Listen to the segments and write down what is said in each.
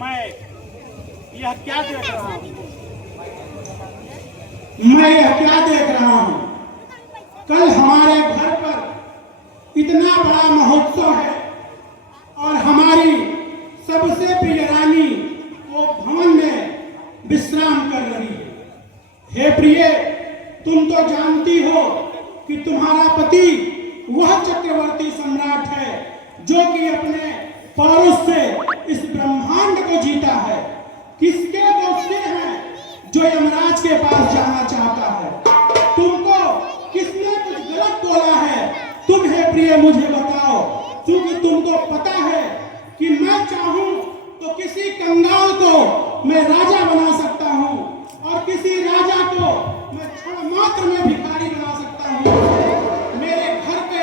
मैं यह क्या देख रहा हूँ? मैं यह क्या देख रहा हूँ? कल हमारे घर पर इतना बड़ा महोत्सव है और हमारी सबसे प्रिय रानी वो भवन में विश्राम कर रही है। हे प्रिय, तुम तो जानती हो कि तुम्हारा पति वह चक्रवर्ती सम्राट है जो कि अपने पौरुष से इस ब्रह्मांड को जीता है। किसके दो सिर हैं जो यमराज के पास जाना चाहता है? तुमको किसने कुछ गलत बोला है? तुम हे प्रिय मुझे बताओ, क्योंकि तुमको पता है कि मैं चाहूं तो किसी कंगाल को मैं राजा बना सकता हूं और किसी राजा को मैं क्षण मात्र में भिखारी बना सकता हूं। मेरे घर पे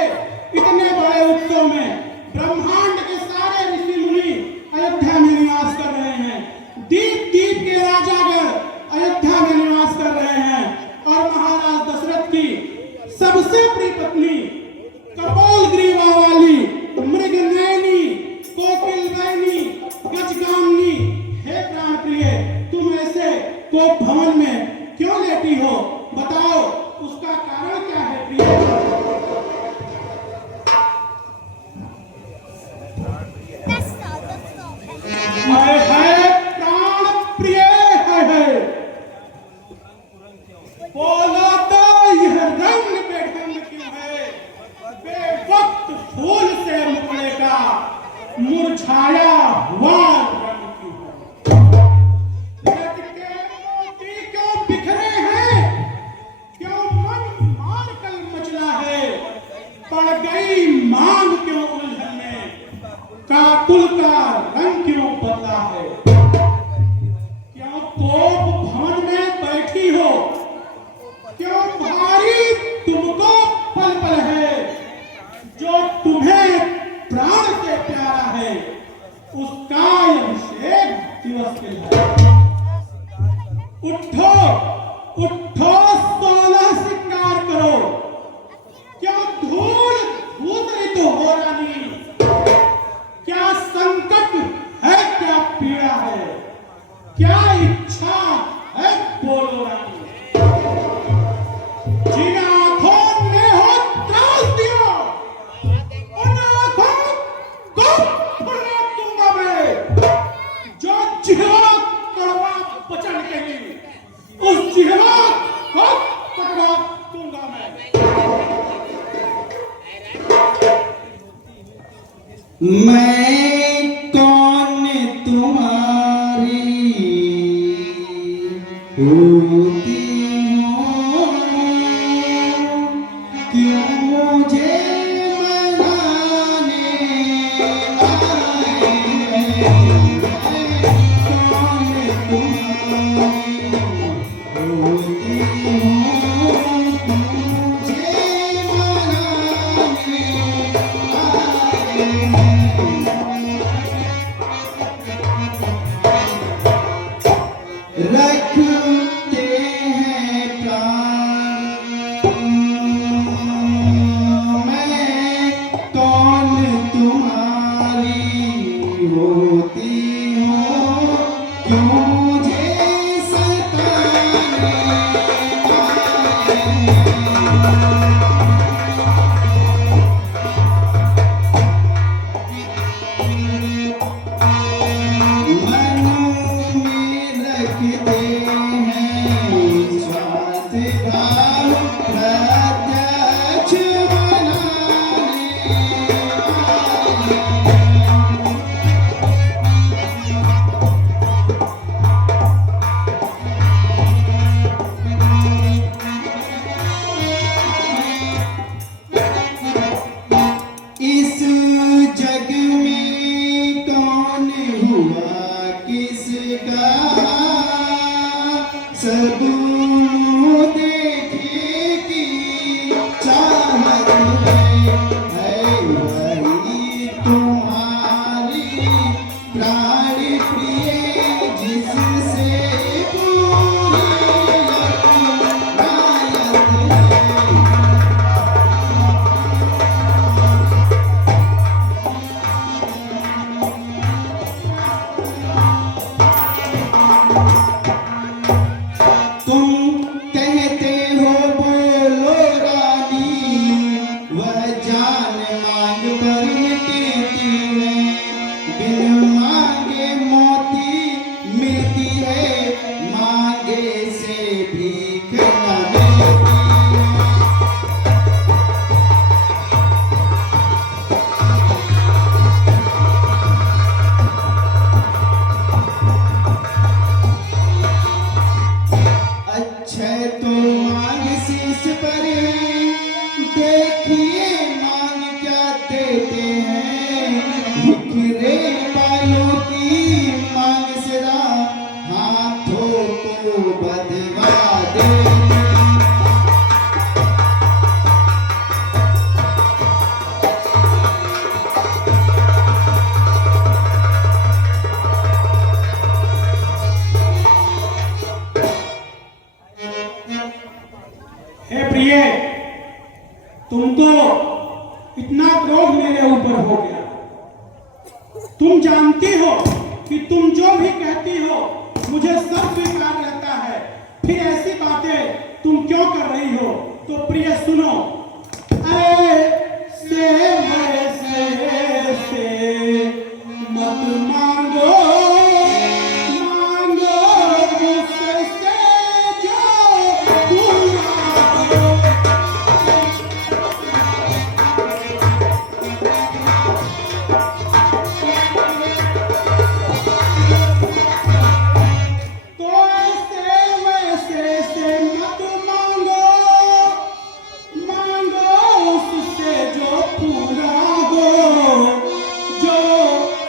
इतने बड़े उत्सव में ब्रह्मांड के सारे ऋषि मुनि अयोध्या में निवास कर रहे हैं। दीप दीप के राजागण अयोध्या में निवास कर रहे हैं और महाराज दशरथ की सबसे प्रिय पत्नी कपोल ग्रीवा वाली मृगनयनी कोकिलवाहिनी गजगामिनी, हे प्राण प्रिय, तुम ऐसे कोप भवन में क्यों लेटी हो? बताओ, उसका कारण क्या है प्रिय? प्राण प्रिय है, बोलो तो यह रंग बेढंग क्यों है? बेवक्त फूल से मुकड़े का मुरझाया हुआ रंग क्यों है? रत के मोती क्यों बिखरे हैं? क्यों मन मार कर मचला है? पड़ गई मांग क्यों उलझन में? काकुल का रंग क्यों बदला है? क्यों कोप भवन में बैठी हो? क्यों भारी तुमको पल पल है? जो तुम्हें प्राण से प्यारा है उसका अभिषेक दिवस के है। उठो उठो, 16 श्रृंगार करो। क्या धूल धूसरित हो रानी? क्या संकट है, क्या पीड़ा है, क्या इच्छा है, बोलो रानी। जिन आंखों ने हो त्रास दिया उन आंखों को खुला दूंगा मैं। जो जिह्वा कड़वा वचन कही उस जिह्वा को पकड़ा दूंगा मैं कौन तुम्हारी होती हूँ, क्यों मुझे मनाने आए? कौन तुम्हारी होती हूँ, मुझे मनाने आए? रखते हैं प्राण, मैं कौन तुम्हारी होती हूँ, क्यों मुझे सताने आए? मनों में रखते तुमको इतना क्रोध मेरे ऊपर हो गया। तुम जानती हो कि तुम जो भी कहती हो मुझे सब स्वीकार रहता है, फिर ऐसी बातें तुम क्यों कर रही हो? तो प्रिय सुनो, ऐसे वैसे से मत मांगो, मांगो उससे जो पूरा हो। तो ऐसे वैसे से मत मांगो, मांगो उससे जो पूरा हो, जो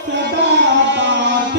सदा बाद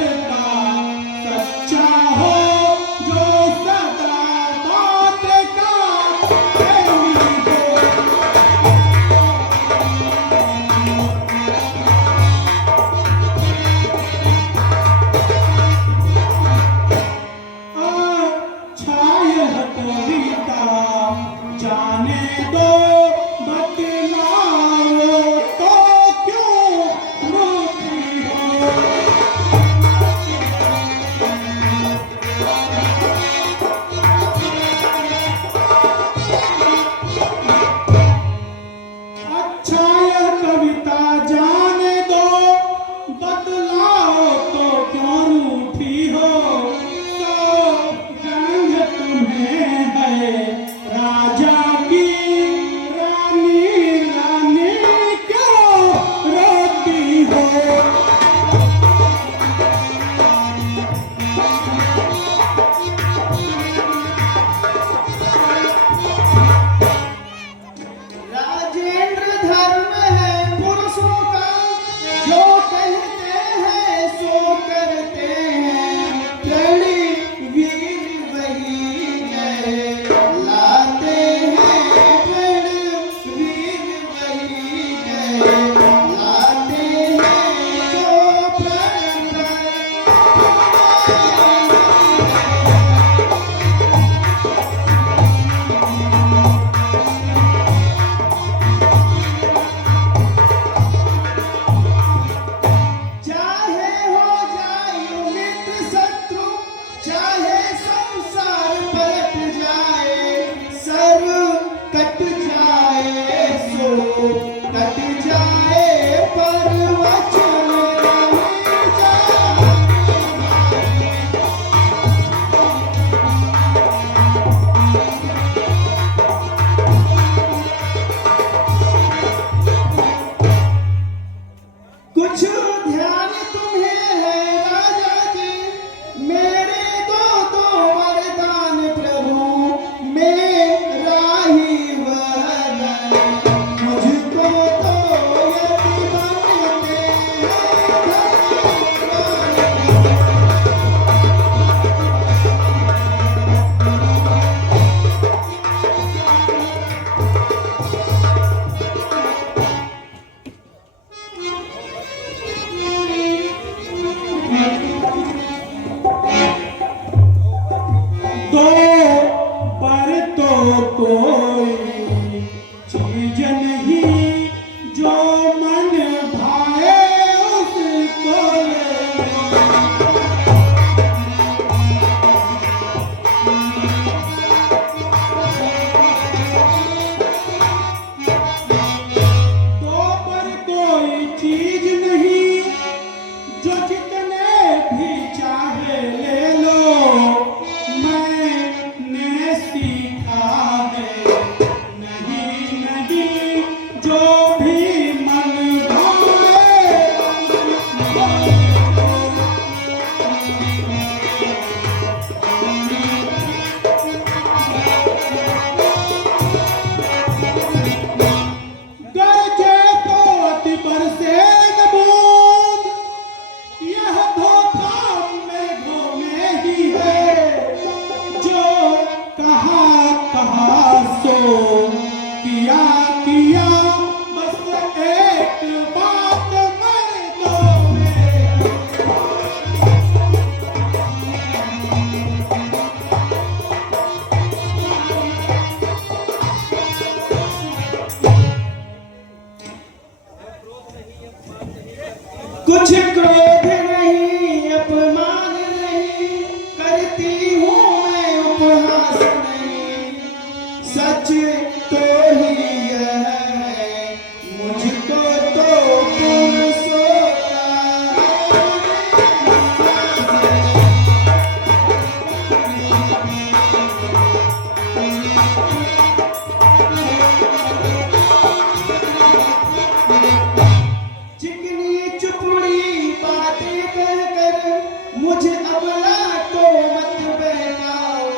मुझे अबला को मत बहलाओ,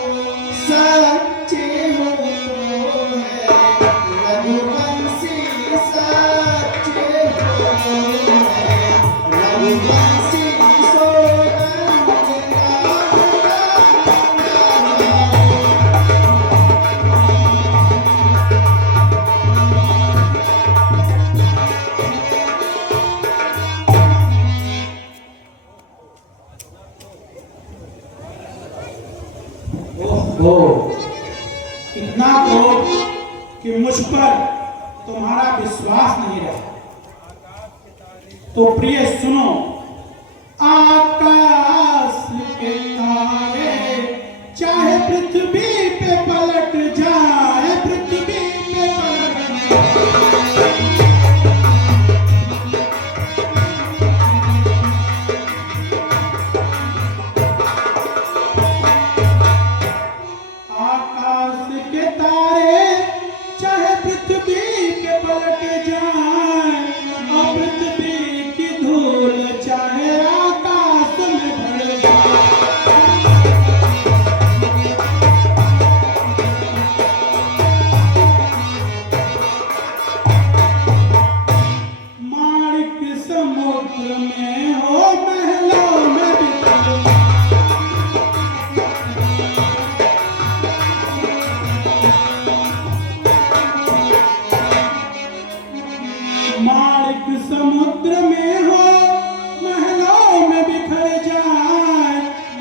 सच्चे हो तो है रघुवंशी, सच्चे हो है रघुवंशी, सौगंध हो इतना क्रोध कि मुझ पर तुम्हारा विश्वास नहीं रहा। तो प्रिय सुनो, आकाश के तारे चाहे पृथ्वी पे पलट जाए, पृथ्वी पे पलट जाए, आकाश के तारे चाहे पृथ्वी के पलट जाए, और पृथ्वी की धूल चाहे आकाश में भर जाए। माणिक समुद्र में हो, महलों में बिखर जाए। माणिक समुद्र में हो, महलों में बिखर जाए,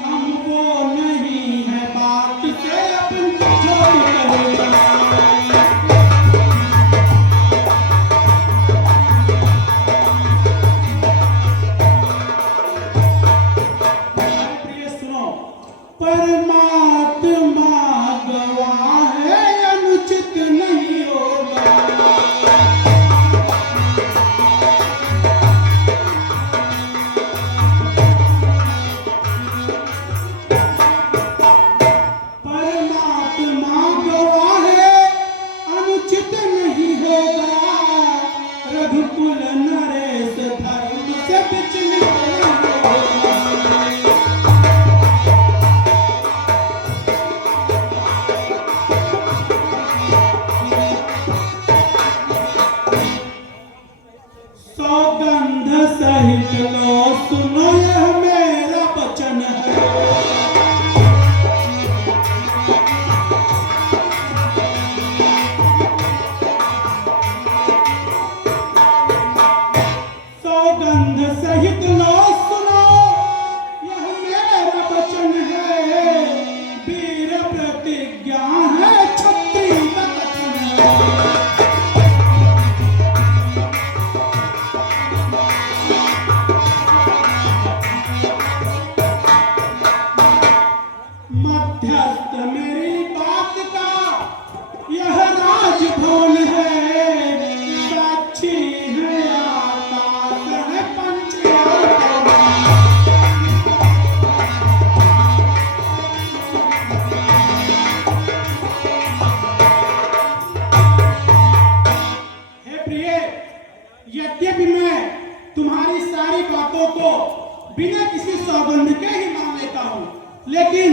हमको नहीं है बात से अपन जो बिखर जाए। प्रिय सुनो, परमात्मा गवाह है, अनुचित नहीं होगा। परमात्मा गवाह है, अनुचित नहीं होगा। रघुकुल नरेश धर्म से विचलित नहीं होगा। सौगंध सहित लो सुनो, यह मेरा वचन है। सौगंध सहित लो सुनो, यह मेरा वचन है। वीर प्रतिज्ञा है, क्षत्रिय का कथन है। मध्यस्थ मेरी बात का यह राजभवन है, साक्षी है आकाश है पंचयात्रा। हे प्रिय, यद्यपि मैं तुम्हारी सारी बातों को बिना किसी सौगंध के ही मान लेता हूँ, लेकिन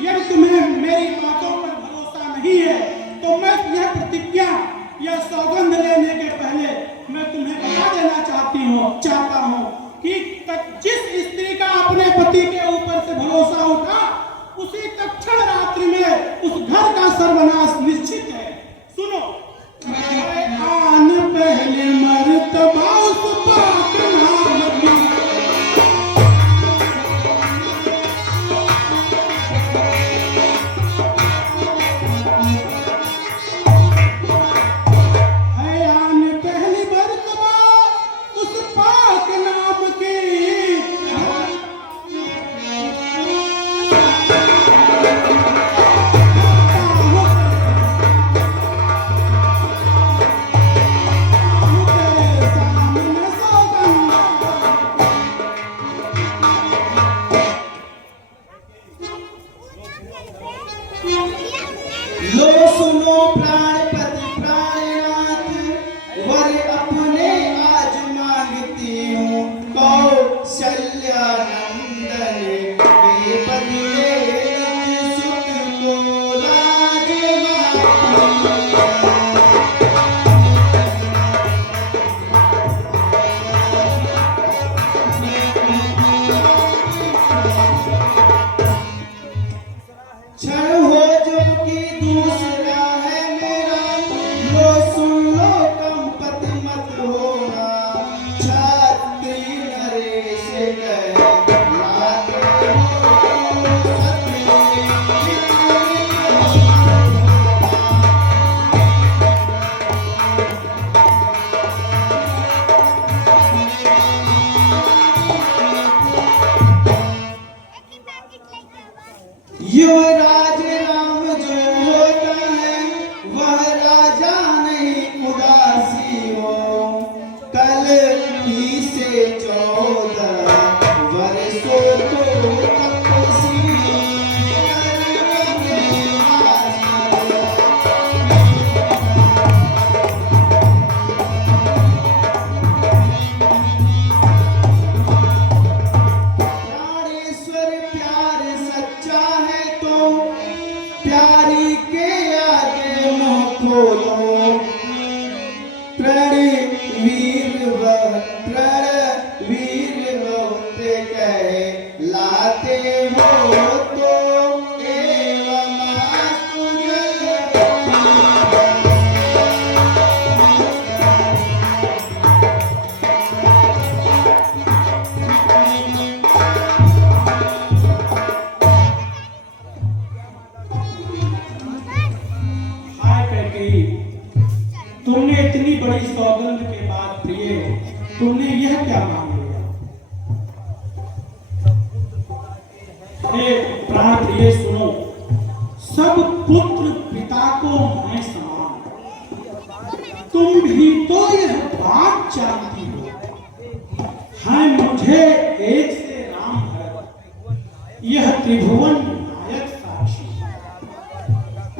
यदि तुम्हें मेरी बातों पर भरोसा नहीं है तो मैं यह प्रतिज्ञा या सौगंध लेने के पहले मैं तुम्हें बता देना चाहता हूँ कि जिस स्त्री का अपने पति के ऊपर से भरोसा उठा, उसी तत्क्षण रात्रि में उस घर का सर्वनाश निश्चित है। सुनो, आन पहले मर्तबा उस पाक नाम की, प्यार सच्चा है तो प्यारी के आगे मुंह खोलो। प्रणवीर होते कहे लाते हो तो एवं हाय कैकेयी, तुमने इतनी बड़ी सौगंध के बाद प्रिय तुमने यह क्या मांग लिया? हे प्राण प्रिय सुनो, सब पुत्र पिता को मैं समान, तुम भी तो यह बात जानती हो। है मुझे एक से राम भरत, यह त्रिभुवन नायक साक्षी।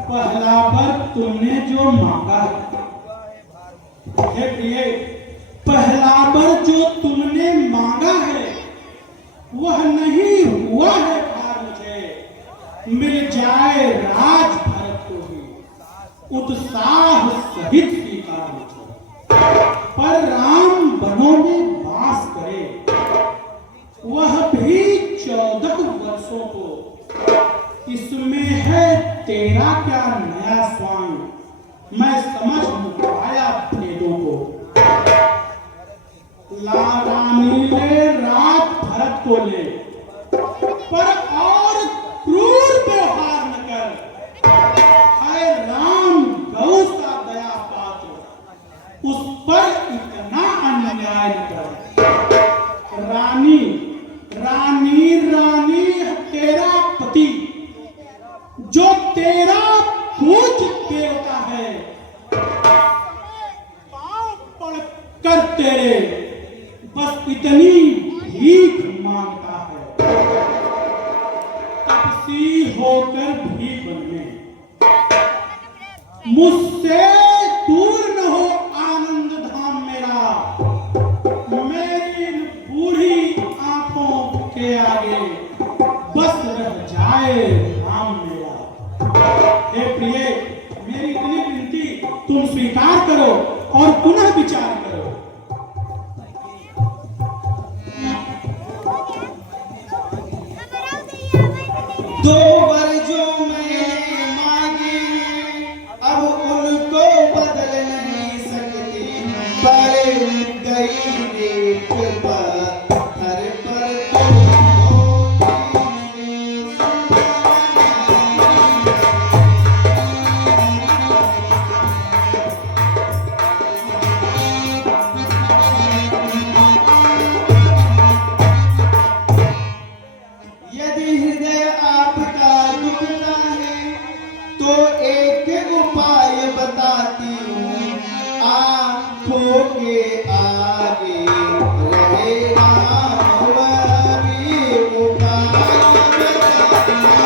पहला वर तुमने जो मांगा है प्रिय, पहला वर जो तुमने मांगा है वह नहीं हुआ है भार मुझे। मिल जाए राज भरत को भी उत्साह सहित स्वीकार मुझे। पर राम वनों में वास करे, वह भी 14 वर्षों को। इसमें है तेरा क्या नया स्वांग, मैं समझ मुकाया भेदों को। रानी ले राज भरत को ले, पर और क्रूर व्यवहार न कर। है राम गौ सा दया पात्र, उस पर इतना अन्याय न कर। रानी रानी रानी तेरा पति जो तेरा पूज देवता है, पांव पड़कर तेरे बस इतनी भीख मांगता है। तपसी होकर भी बनने, मुझसे दूर न हो आनंद धाम मेरा। मेरी बूढ़ी आंखों के आगे बस रह जाए राम मेरा। हे प्रिय, मेरी इतनी विनती तुम स्वीकार करो और पुनः विचार करो। दो वर जो मैंने मांगे अब उनको बदल नहीं सकती। पर गई रेत पत्थर पर यदि हृदय आपका दुखता है तो एक उपाय बताती हूँ। आँखों के आगे रहे राम, वह भी उपाय बताती हूँ।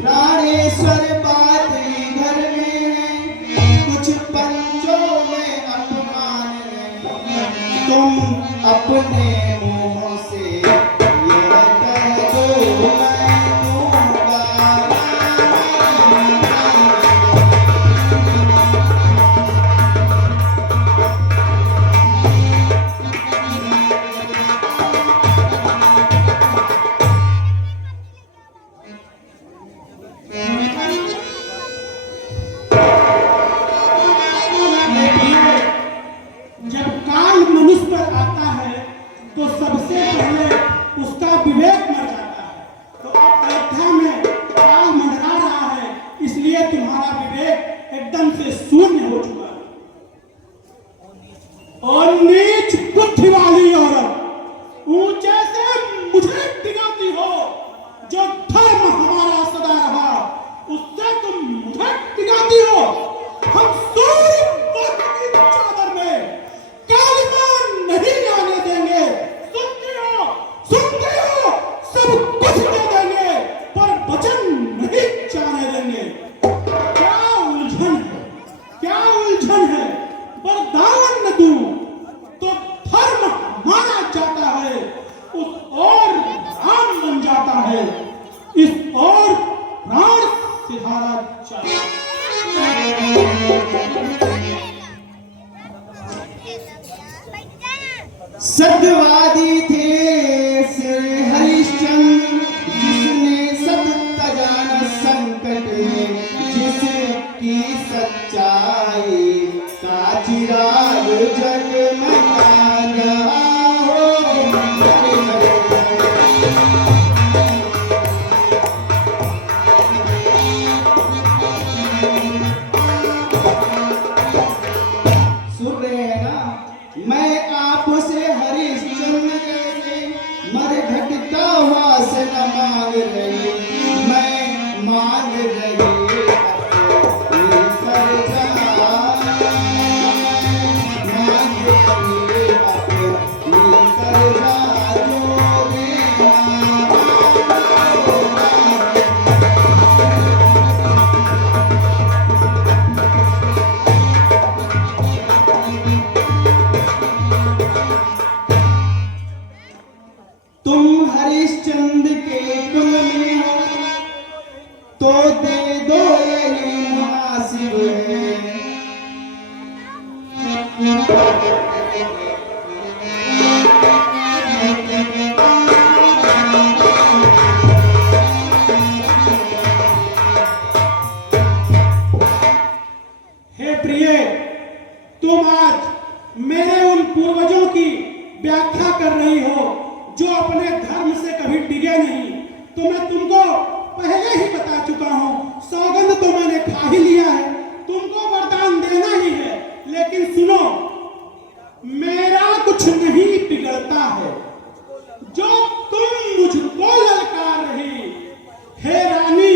प्राणेश्वर बादली घर में है, कुछ पंचों में अपमान नहीं। तुम अपने मुंह से यह कह दो मैं दूंगा। जब काल मनुष्य पर आता है तो सिधारा चाल। सत्यवादी थे श्री हरिश्चंद्र, जिसने सत्य जाना संकट में, जिसकी सच्चाई का चिराग जगमगा हो। हरे हरे सुन रहे हैं ना? मैं आपसे हरिश्चंद्र जैसे मर घटता हुआ से न मांग रही, मैं मांग रही अपनी करजा, मांग रही अपनी करजा जो देना। तुम हरिश्चंद्र के कुल में हो तो दे दो यही मुनासिब है। हे प्रिय, तुम आज मेरे उन पूर्वजों की व्याख्या कर रही हो जो अपने धर्म से कभी डिगे नहीं। तो मैं तुमको पहले ही बता चुका हूं, सौगंध तो मैंने खा ही लिया है, तुमको वरदान देना ही है। लेकिन सुनो, मेरा कुछ नहीं बिगड़ता है जो तुम मुझको ललकार रही। हे रानी,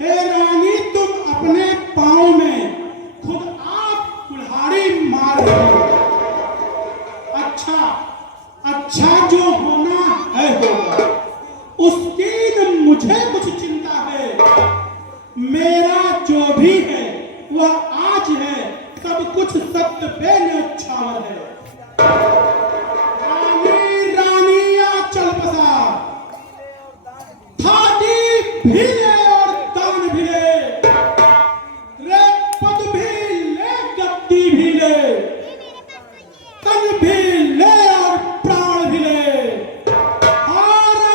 हे रानी, तुम अपने पांव में खुद आप कुल्हाड़ी मार रही हो। अच्छा जो होना है होगा, उसकी न मुझे कुछ चिंता है। मेरा जो भी है वह आज है, सब कुछ सत्य पे न्यौछावर है। रानी रानी या चल बसा, थाती भी ले और दान भी ले, रे पद भी ले गद्दी भी ले, तन भी ले और प्राण भी ले। हारा